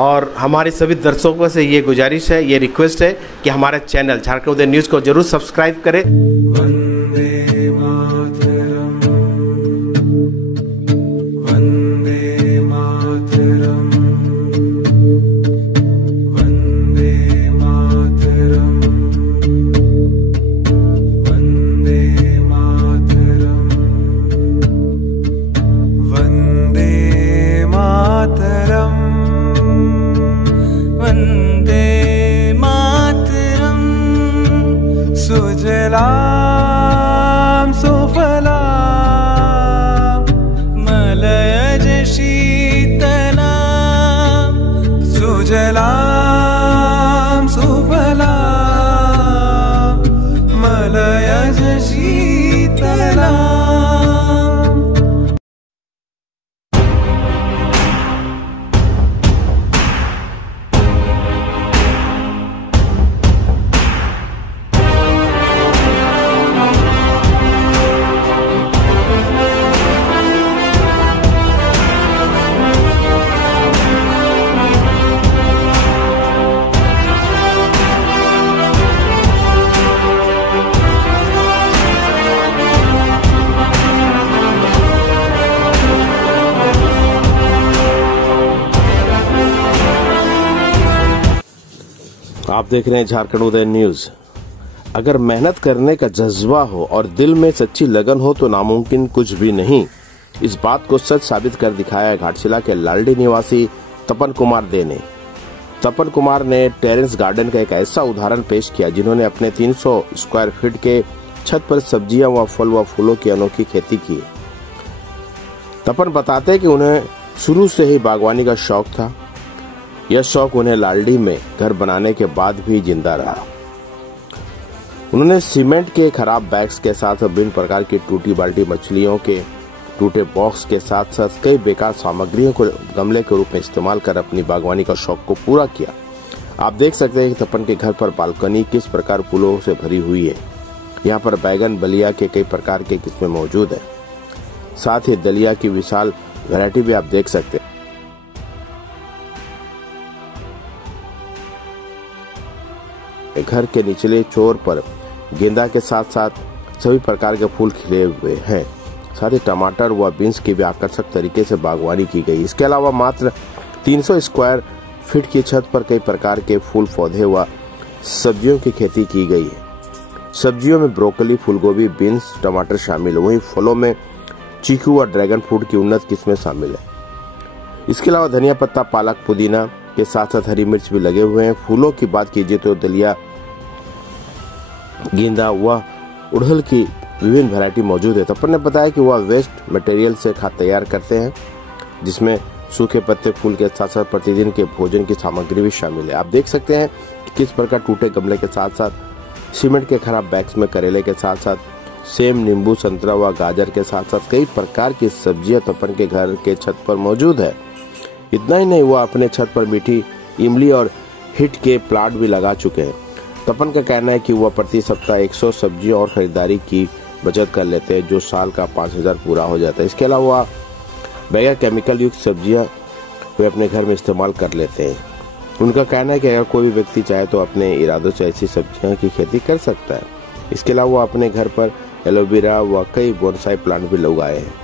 और हमारे सभी दर्शकों से ये गुजारिश है, ये रिक्वेस्ट है कि हमारे चैनल झारखंड उदय न्यूज़ को जरूर सब्सक्राइब करें। वंदे मातरम, वंदे मातरम, वंदे मातरम, वंदे मातरम, वंदे मातरम, वंदे मातरम, सुजलां सुफलां मलयज शीतलां, सुजलां सुफलां मलयज शीतलां। आप देख रहे हैं झारखंड उदय न्यूज। अगर मेहनत करने का जज्बा हो और दिल में सच्ची लगन हो तो नामुमकिन कुछ भी नहीं। इस बात को सच साबित कर दिखाया घाटशिला के लालडी निवासी तपन कुमार दे ने। तपन कुमार ने टेरेस गार्डन का एक ऐसा उदाहरण पेश किया जिन्होंने अपने 300 स्क्वायर फीट के छत पर सब्जियां व फल व फूलों की अनोखी खेती की। तपन बताते कि उन्हें शुरू से ही बागवानी का शौक था। यह शौक उन्हें लालडी में घर बनाने के बाद भी जिंदा रहा। उन्होंने सीमेंट के खराब बैग्स के साथ विभिन्न प्रकार की टूटी बाल्टी मछलियों के टूटे बॉक्स के साथ साथ कई बेकार सामग्रियों को गमले के रूप में इस्तेमाल कर अपनी बागवानी का शौक को पूरा किया। आप देख सकते हैं कि तपन के घर पर बालकनी किस प्रकार फूलों से भरी हुई है। यहाँ पर बैगन बलिया के कई प्रकार के किस्में मौजूद है। साथ ही दलिया की विशाल वैरायटी भी आप देख सकते हैं। घर के निचले छोर पर गेंदा के साथ साथ सभी प्रकार के फूल खिले हुए हैं। साथ ही टमाटर व बीन्स की भी आकर्षक तरीके से बागवानी की गई। इसके अलावा मात्र 300 स्क्वायर फीट की छत पर कई प्रकार के फूल पौधे व सब्जियों की खेती की गई है। सब्जियों में ब्रोकली, फूलगोभी, बीन्स, टमाटर शामिल है। वहीं फलों में चीकू व ड्रैगन फ्रूट की उन्नत किस्में शामिल है। इसके अलावा धनिया पत्ता, पालक, पुदीना के साथ साथ हरी मिर्च भी लगे हुए हैं। फूलों की बात कीजिए तो दलिया, गेंदा व उड़हल की विभिन्न वैरायटी मौजूद है। तपन ने बताया कि वह वेस्ट मटेरियल से खाद तैयार करते हैं जिसमें सूखे पत्ते, फूल के साथ साथ प्रतिदिन के भोजन की सामग्री भी शामिल है। आप देख सकते हैं कि किस प्रकार टूटे गमले के साथ साथ सीमेंट के खराब बैग्स में करेले के साथ साथ सेम, नींबू, संतरा व गाजर के साथ साथ कई प्रकार की सब्जियां तपन के घर के छत पर मौजूद है। इतना ही नहीं, वह अपने छत पर मीठी इमली और हिट के प्लांट भी लगा चुके हैं। तपन का कहना है कि वह प्रति सप्ताह 100 सब्जियों और खरीदारी की बचत कर लेते हैं जो साल का 5000 पूरा हो जाता है। इसके अलावा बगैर केमिकल युक्त सब्जियां वे अपने घर में इस्तेमाल कर लेते हैं। उनका कहना है कि अगर कोई भी व्यक्ति चाहे तो अपने इरादों से ऐसी सब्जियों की खेती कर सकता है। इसके अलावा वो अपने घर पर एलोवेरा व कई बोनसाई प्लांट भी लगाए हैं।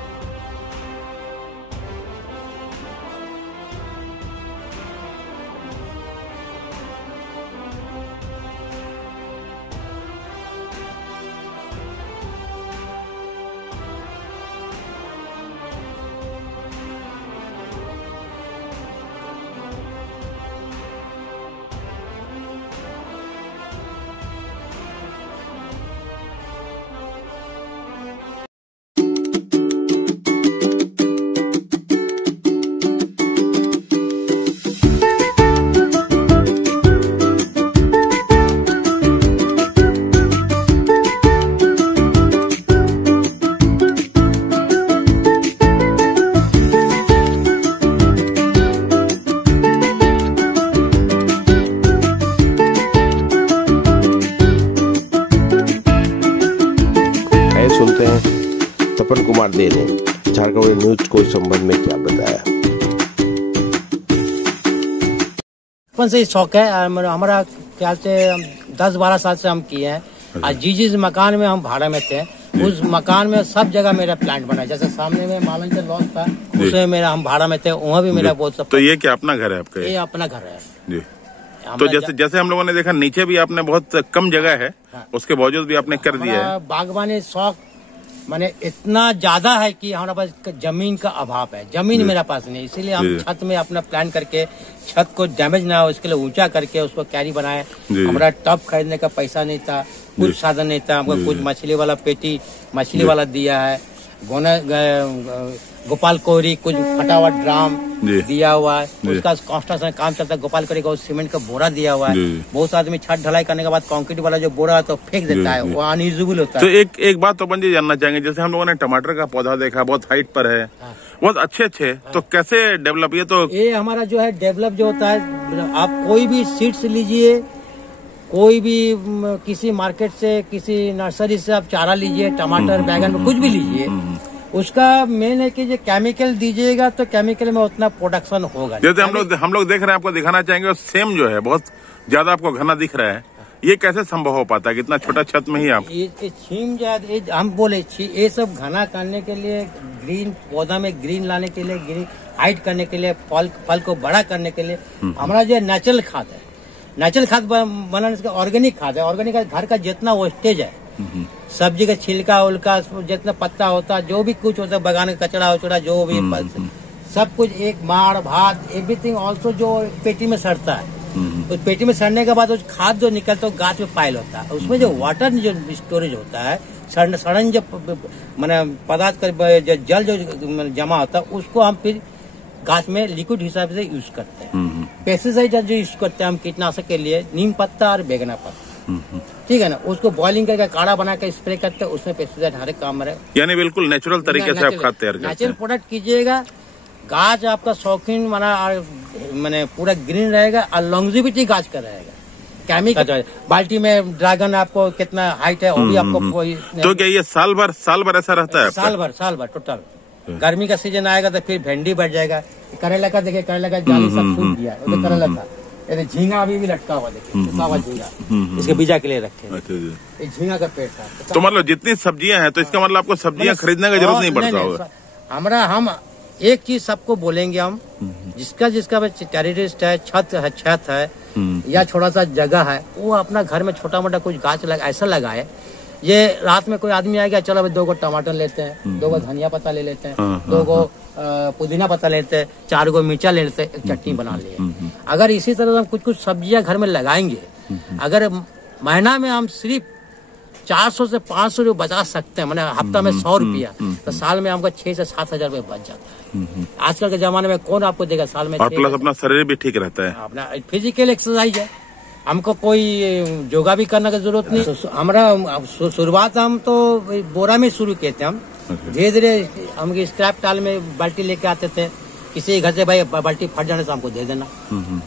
सुनते हैं तपन कुमार दे ने झारखंड न्यूज को इस संबंध में क्या बताया। बचपन से ही शौक है। हमारा ख्याल से 10-12 साल से हम किए हैं। आज जिस मकान में हम भाड़ा में थे उस मकान में सब जगह मेरा प्लांट बना। जैसे सामने में मालंचल लॉज था उसमें मेरा हम भाड़ा में थे, वहाँ भी मेरा बहुत सब। तो ये क्या अपना घर है आपका? ये अपना घर है जी। तो जैसे हम लोगों ने देखा नीचे भी आपने बहुत कम जगह है, उसके बावजूद भी आपने कर दिया है। बागवानी शौक माने इतना ज्यादा है कि हमारे पास जमीन का अभाव है। जमीन मेरे पास नहीं, इसीलिए हम छत में अपना प्लान करके छत को डैमेज ना हो इसके लिए ऊंचा करके उसको क्यारी बनाए। हमारा टब खरीदने का पैसा नहीं था, कुछ साधन नहीं था। हमको कुछ मछली वाला पेटी मछली वाला दिया है, गोपाल कोहरी कुछ फटा हुआ ड्राम दिया हुआ है, उसका कंस्ट्रक्शन काम चलता है। गोपाल कोहरी का सीमेंट का बोरा दिया हुआ है। बहुत आदमी छत ढलाई करने के बाद कंक्रीट वाला जो बोरा है तो फेंक देता है, वो अनयूजेबल होता है। तो एक बात तो जी जानना चाहेंगे, जैसे हम लोगों ने टमाटर का पौधा देखा बहुत हाइट पर है, बहुत अच्छे तो कैसे डेवलप? ये हमारा जो है डेवलप जो होता है, आप कोई भी सीड्स लीजिए, कोई भी किसी मार्केट से किसी नर्सरी से आप चारा लीजिए, टमाटर बैगन में कुछ भी लीजिए, उसका मेन है कि जो केमिकल दीजिएगा तो केमिकल में उतना प्रोडक्शन होगा। जैसे हम लोग देख रहे हैं, आपको दिखाना चाहेंगे, सेम जो है बहुत ज्यादा आपको घना दिख रहा है, ये कैसे संभव हो पाता है कि इतना छोटा छत में ही आप? छीम हम बोले ये सब घना करने के लिए, ग्रीन पौधा में ग्रीन लाने के लिए, ग्रीन हाइट करने के लिए, फल को बड़ा करने के लिए हमारा जो नेचुरल खाद है, नेचुरल खाद बनाने से ऑर्गेनिक खाद है। ऑर्गेनिक घर का जितना वेस्टेज है, सब्जी का छिलका उलका जितना पत्ता होता, जो भी कुछ होता है, बगान का कचरा उचड़ा जो भी सब कुछ, एक माड़ भात एवरीथिंग ऑल्सो जो पेटी में सड़ता है, उस पेटी में सड़ने के बाद उस खाद जो निकलता है गाछ में पायल होता है। उसमें जो वाटर जो स्टोरेज होता है, सड़न जो मैंने पदार्थ का जल जो जमा होता है, उसको हम फिर गाछ में लिक्विड हिसाब से यूज करते हैं। पेस्टिसाइड जो यूज करते हैं हम कीटनाशक के लिए, नीम पत्ता और बैगना पत्ता, ठीक है ना, उसको बॉइलिंग करके काढ़ा बना के स्प्रे करते हैं, उसमें पेस्टिसाइड हर एक काम है। यानी बिल्कुल नेचुरल तरीके से आप खाद तैयार करते हैं। नेचुरल प्रोडक्ट कीजिएगा, गाछ आपका शौकीन माने पूरा ग्रीन रहेगा और लॉन्जिविटी गाछ का रहेगा। केमिकल बाल्टी में ड्रैगन आपको कितना हाइट है वो भी आपको तो क्या ये साल भर ऐसा रहता है? साल भर टोटल। गर्मी का सीजन आएगा तो फिर भिंडी बढ़ जाएगा। करेला का देखिए, करेला का जाली सब फूट गया, तो करेला था। झींगा अभी भी लटका हुआ, देखिए झींगा, इसके बीजा के लिए रखे। ये झींगा का पेड़ था। तो मतलब जितनी सब्जियां हैं, तो इसका मतलब आपको सब्जियां खरीदने की जरूरत नहीं पड़ता होगा। हम एक चीज सबको बोलेंगे, हम जिसका टेरेरिस्ट है, छत है या छोटा सा जगह है, वो अपना घर में छोटा मोटा कुछ गाछ ऐसा लगाए। ये रात में कोई आदमी आ गया, चलो भाई 2 गो टमाटर लेते हैं, 2 गो धनिया पत्ता ले लेते हैं, 2 गो पुदीना पत्ता लेते हैं, 4 गो मिर्चा ले लेते हैं, एक चटनी बना लिए। अगर इसी तरह हम कुछ सब्जियां घर में लगाएंगे, अगर महीना में हम सिर्फ 400 से 500 रुपये बचा सकते हैं, मैंने हफ्ता में 100 रुपया, तो साल में हमको 6 से 7 हजार रुपये बच जाता है। आजकल के जमाने में कौन आपको देगा साल में? और प्लस अपना शरीर भी ठीक रहता है, अपना फिजिकल एक्सरसाइज है। हमको कोई योगा भी करने की जरूरत नहीं। हमारा शुरुआत हम तो बोरा में शुरू किए थे। हम धीरे धीरे हम स्क्रैप टाल में बाल्टी लेके आते थे। किसी घर से भाई बाल्टी फट जाने से हमको दे देना,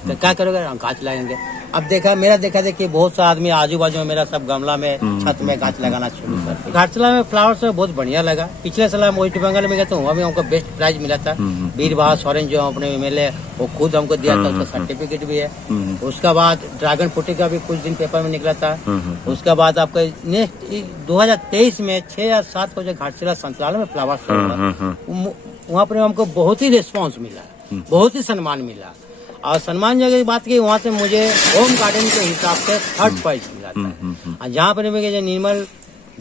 तो क्या करोगे, हम गाछ लगाएंगे। अब मेरा देखा देखिए बहुत सा आदमी आजू बाजू में मेरा सब गमला में छत में गाछ लगाना शुरू कर। घाटशिला में फ्लावर्स में बहुत बढ़िया लगा। पिछले साल हम वेस्ट बंगाल में गए थे, वहाँ भी हमको बेस्ट प्राइज मिला था। वीरबाहा सोरेन जो अपने MLA, वो खुद हमको दिया था, उसका सर्टिफिकेट भी है। उसका बाद ड्रैगन फ्रूट का भी कुछ दिन पेपर में निकला था। उसका बाद आपका नेक्स्ट 2023 में 6 या 7 को जो घाटशिला संचालय में फ्लावर्स, वहाँ पर हमको बहुत ही रिस्पॉन्स मिला, बहुत ही सम्मान मिला। और सम्मान जगह की बात की, वहाँ से मुझे होम गार्डन के हिसाब से 3rd प्राइज मिला था। जहाँ पर जो निर्मल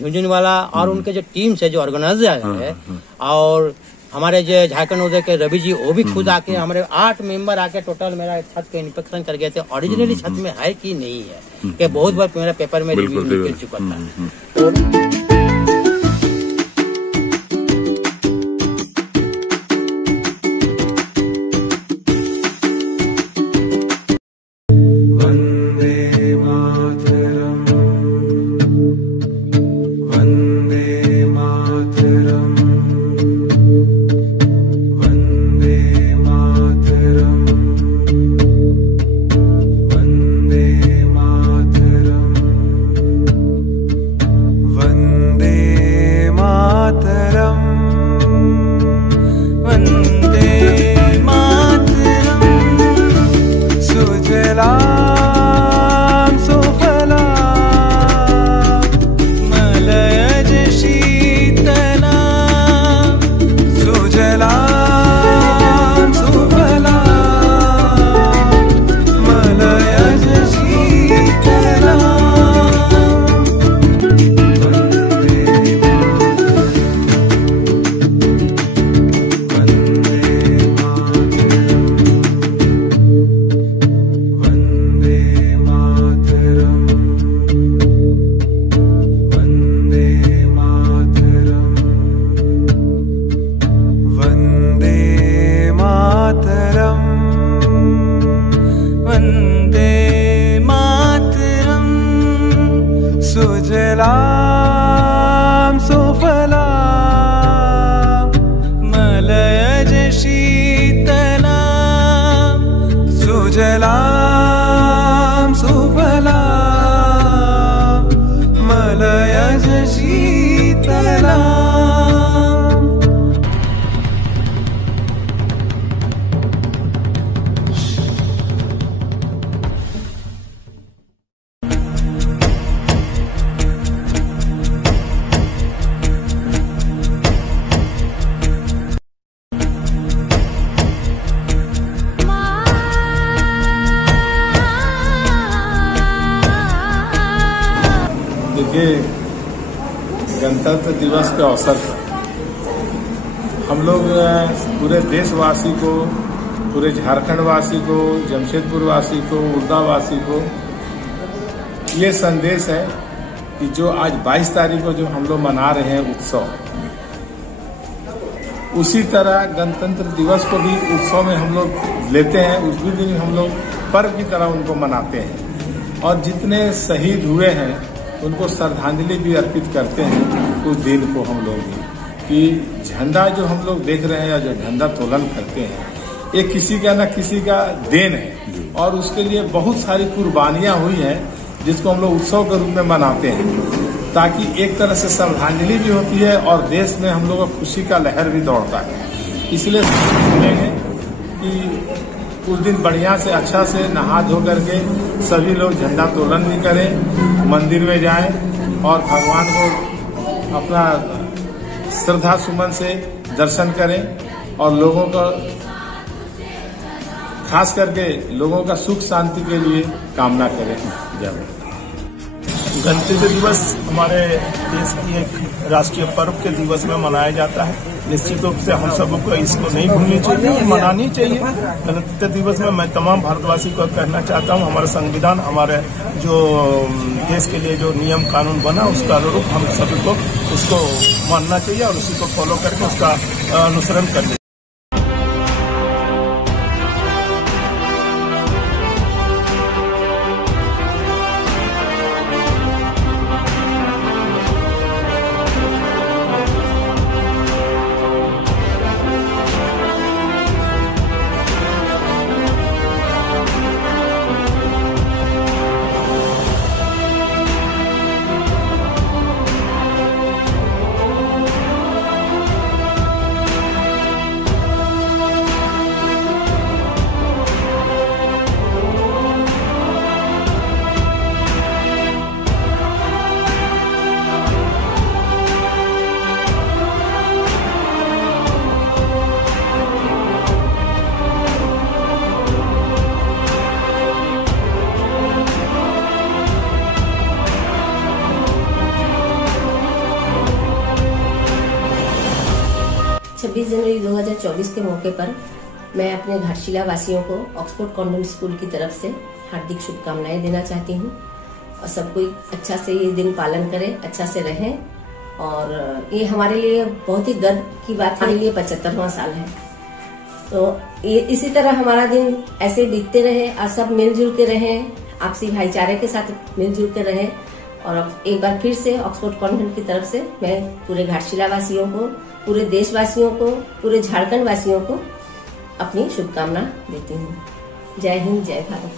झुंझुनवाला और उनके जो टीम से जो ऑर्गेनाइजर है, और हमारे जो झारखंड उदय के रवि जी, वो भी खुद आके हमारे 8 मेंबर आके टोटल मेरा छत का इंस्पेक्शन कर गए थे, ओरिजिनली छत में है कि नहीं है, कि बहुत बार मेरा पेपर में रिव्यू निकल चुका था। वन्दे मातरम् वन्दे मातरम् सुजलां सुफलां मलयज शीतलां सुजलां सुफलां मलयज शीतलां देखिए, गणतंत्र दिवस के अवसर पर हम लोग पूरे देशवासी को, पूरे झारखंड वासी को, जमशेदपुर वासी को, उर्दा वासी को ये संदेश है कि जो आज 22 तारीख को जो हम लोग मना रहे हैं उत्सव, उसी तरह गणतंत्र दिवस को भी उत्सव में हम लोग लेते हैं। उस भी दिन हम लोग पर्व की तरह उनको मनाते हैं और जितने शहीद हुए हैं उनको श्रद्धांजलि भी अर्पित करते हैं उस दिन को हम लोग भी। कि झंडा जो हम लोग देख रहे हैं या जो झंडा तोलन करते हैं, ये किसी का न किसी का देन है और उसके लिए बहुत सारी कुर्बानियां हुई हैं जिसको हम लोग उत्सव के रूप में मनाते हैं, ताकि एक तरह से श्रद्धांजलि भी होती है और देश में हम लोग का खुशी का लहर भी दौड़ता है। इसलिए हैं कि उस दिन बढ़िया से अच्छा से नहा धो करके सभी लोग झंडा तोलन भी करें, मंदिर में जाएं और भगवान को अपना श्रद्धा सुमन से दर्शन करें और लोगों का, खास करके लोगों का सुख शांति के लिए कामना करें। जय। गणतंत्र दिवस हमारे देश की एक राष्ट्रीय पर्व के दिवस में मनाया जाता है। निश्चित रूप से हम सबको इसको नहीं भूलनी चाहिए और मनानी चाहिए। गणतंत्र दिवस में मैं तमाम भारतवासी को कहना चाहता हूँ, हमारा संविधान, हमारे जो देश के लिए जो नियम कानून बना उसका अनुरूप हम सभी को उसको मानना चाहिए और उसी को फॉलो करके उसका अनुसरण करना। 26 जनवरी 2024 के मौके पर मैं अपने घाटशिला वासियों को ऑक्सफोर्ड कॉन्वेंट स्कूल की तरफ से हार्दिक शुभकामनाएं देना चाहती हूं और सब कोई अच्छा से ये दिन पालन करें, अच्छा से रहें। और ये हमारे लिए बहुत ही गर्व की बात है, लिए 75वां साल है। तो ये इसी तरह हमारा दिन ऐसे बीतते रहे और सब मिलजुल के रहें, आपसी भाईचारे के साथ मिलजुल के रहें। और एक बार फिर से ऑक्सफोर्ड कॉन्वेंट की तरफ से मैं पूरे घाटशिला वासियों को, पूरे देशवासियों को, पूरे झारखंड वासियों को अपनी शुभकामना देती हूँ। जय हिंद, जय भारत।